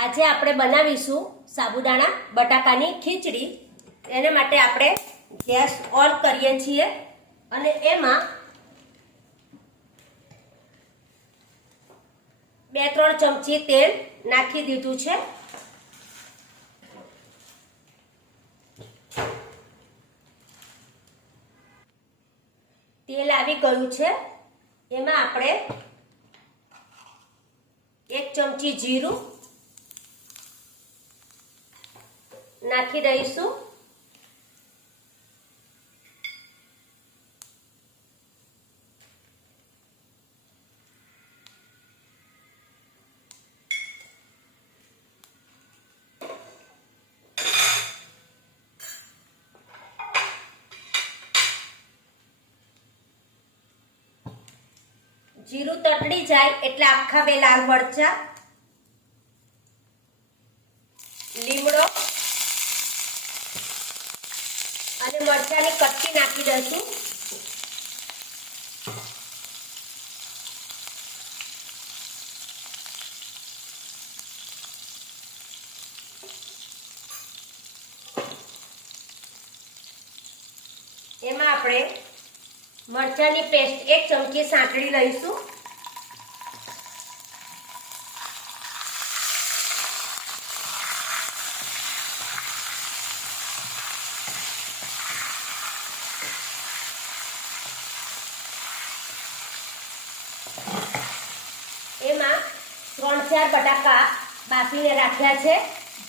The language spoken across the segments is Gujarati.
આજે આપણે બનાવીશું સાબુદાણા બટાકાની ખીચડી। એના માટે આપણે ગેસ ઓન કરીએ છીએ અને એમાં 2-3 ચમચી તેલ નાખી દીધું છે। તેલ આવી ગયું છે, એમાં આપણે 1 ચમચી જીરું નાખી દઈશું। જીરું તતડી જાય એટલે આખા 2 લાલ મરચા, લીમડો અને મરચાની કટકી નાખી દઈશું। એમાં આપણે મરચાની પેસ્ટ 1 ચમચી સાંતળી લઈશું। એમાં 3-4 બટાકા બાફીને રાખ્યા છે,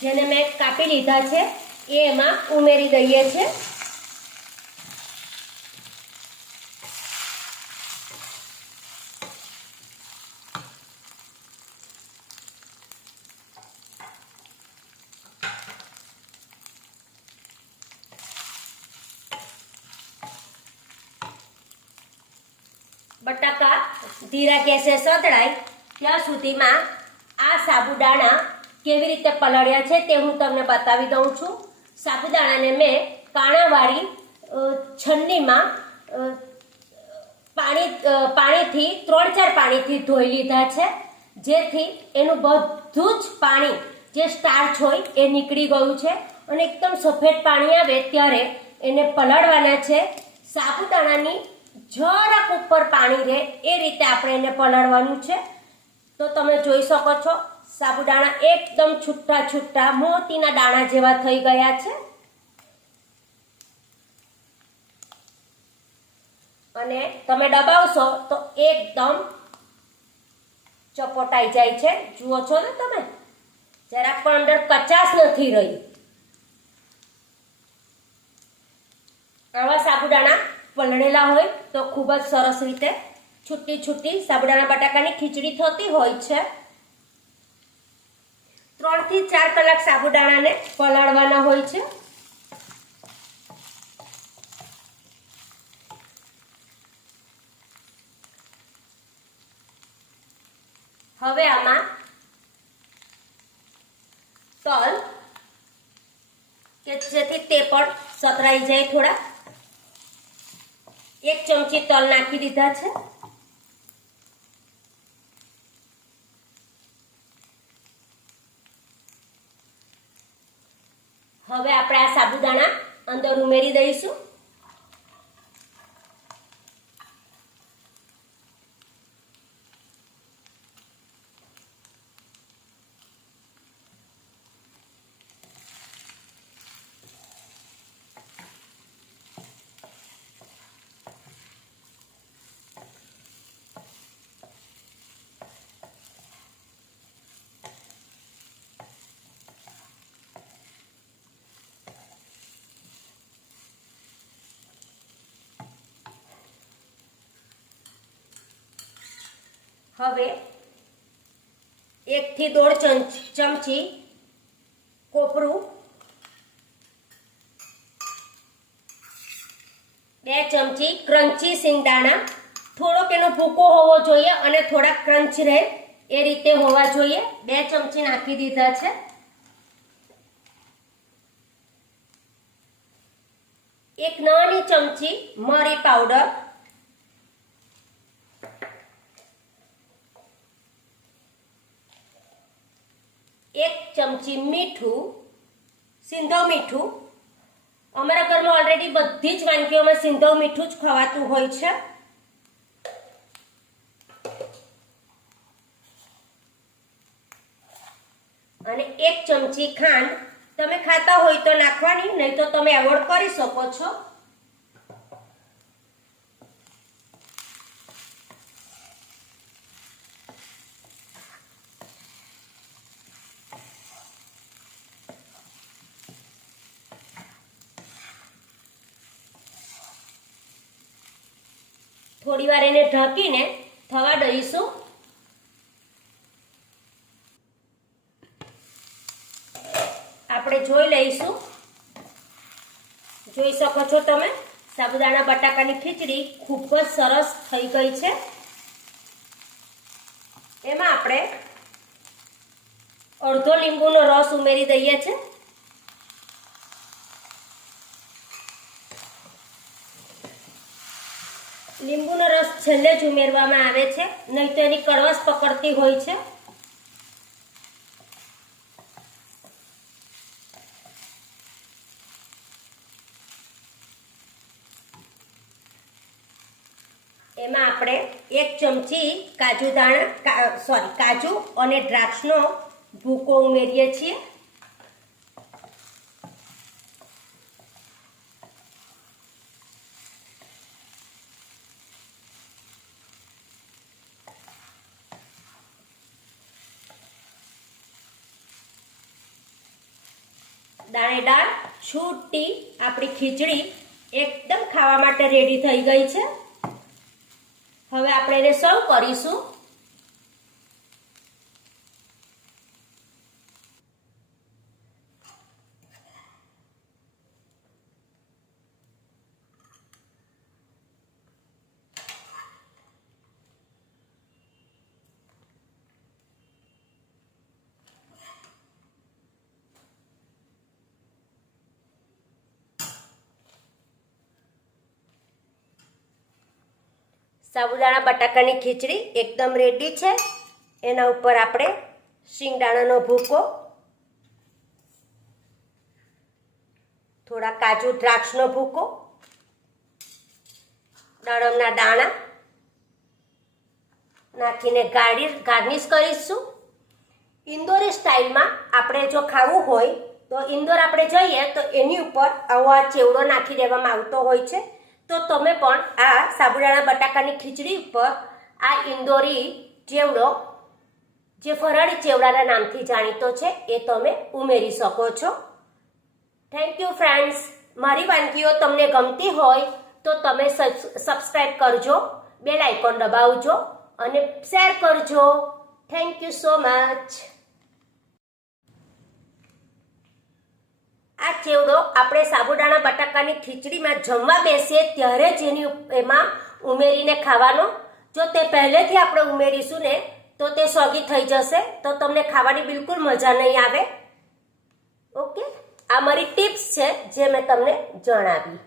જેને મેં કાપી લીધા છે, એ એમાં ઉમેરી દઈએ છીએ। બટાકા ધીરા ગેસે સતળાય ત્યાં સુધીમાં આ સાબુદાણા કેવી રીતે પલળ્યા છે તે હું તમને બતાવી દઉં છું। સાબુદાણાને મેં કાણાવાળી છન્નીમાં પાણીથી 3-4 પાણીથી ધોઈ લીધા છે, જેથી એનું બધું જ પાણી જે સ્ટાર્ચ હોય એ નીકળી ગયું છે અને એકદમ સફેદ પાણી આવે ત્યારે એને પલાળવાના છે। સાબુદાણાની જરાક ઉપર પાણી રહે એ રીતે આપણે એને પલાળવાનું છે। તો તમે જોઈ શકો છો સાબુદાણા એકદમ છૂટા છૂટા મોતીના દાણા જેવા થઈ ગયા છે અને તમે દબાવશો તો એકદમ ચપોટાઈ જાય છે। જુઓ છો ને તમે, જરાક પણ અંદર કચાશ નથી રહી। આવા સાબુદાણા પલળેલા હોય તો ખૂબ જ સરસ રીતે છૂટી છૂટી સાબુદાણા બટાકાની ખીચડી થતી હોય છે। 3 થી 4 કલાક સાબુદાણાને પલાળવાના હોય છે। હવે આમાં તલ કે જેથી તે પણ સતરાઈ જાય થોડા, 1 ચમચી તલ નાખી દીધા છે। હવે આપણે આ સાબુદાણા અંદર ઉમેરી દઈશું। હવે 1 થી 1.5 ચમચી કોપરું, 2 ચમચી ક્રન્ચી સિંગદાણા, થોડોક એનો ભૂકો હોવો જોઈએ અને થોડા ક્રંચ રહે એ રીતે હોવા જોઈએ, 2 ચમચી નાખી દીધા છે। 1 નાની ચમચી મરી પાવડર, 1 ચમચી મીઠું, સિંધવ મીઠું. અમારા ઘરમાં ઓલરેડી બધી જ વાનગીઓમાં સિંધવ મીઠું જ ખવાતું હોય છે. અને 1 ચમચી ખાંડ. તમે ખાતા હોય તો નાખવાની, નહીં તો તમે એવોર્ડ કરી શકો છો. થોડી વાર એને ઢાંકીને થવા દઈશું. આપણે જોઈ લઈશું. જોઈ શકો છો તમે, સાબુદાણા બટાકાની ખીચડી ખૂબ જ સરસ થઈ ગઈ છે. એમાં આપણે અડધો લીંબુનો રસ ઉમેરી દઈએ છીએ. લીંબુનો રસ છેલ્લે જ ઉમેરવામાં આવે છે, નહીં તો એની કડવાશ પકડતી હોય છે. એમાં આપણે 1 ચમચી કાજુ અને દ્રાક્ષનો ભૂકો ઉમેરીએ છીએ. દાણેદાર છૂટી આપણી ખીચડી એકદમ ખાવા માટે રેડી થઈ ગઈ છે. હવે આપણે એને સર્વ કરીશું. સાબુદાણા બટાકાની ખીચડી એકદમ રેડી છે. એના ઉપર આપણે શિંગદાણાનો ભૂકો, થોડા કાજુ દ્રાક્ષનો ભૂકો, દાડમના દાણા નાખીને ગાર્નિશ કરીશું. ઇન્દોરી સ્ટાઇલમાં આપણે જો ખાવું હોય તો ઇન્દોર આપણે જઈએ તો એની ઉપર આવો ચેવડો નાખી દેવામાં આવતો હોય છે. તો તમે પણ આ સાબુદાણા બટાકાની ખીચડી ઉપર આ ઇન્દોરી ચેવડો, જે ફરાળી ચેવડાના નામથી જાણીતો છે, એ તમે ઉમેરી શકો છો. Thank you friends. મારી વાનગીઓ તમને ગમતી હોય તો તમે સબસ્ક્રાઈબ કરજો, બેલ આઇકોન દબાવજો અને શેર કરજો. Thank you so much. આ ચેવડો આપણે સાબુદાણા બટાકાની ખીચડીમાં જમવા બેસીએ ત્યારે જ એમાં ઉમેરીને ખાવાનો. જો તે પહેલેથી આપણે ઉમેરીશું ને તો તે સોગી થઈ જશે, તો તમને ખાવાની બિલકુલ મજા નહીં આવે. ઓકે, આ મારી ટિપ્સ છે જે મેં તમને જણાવી.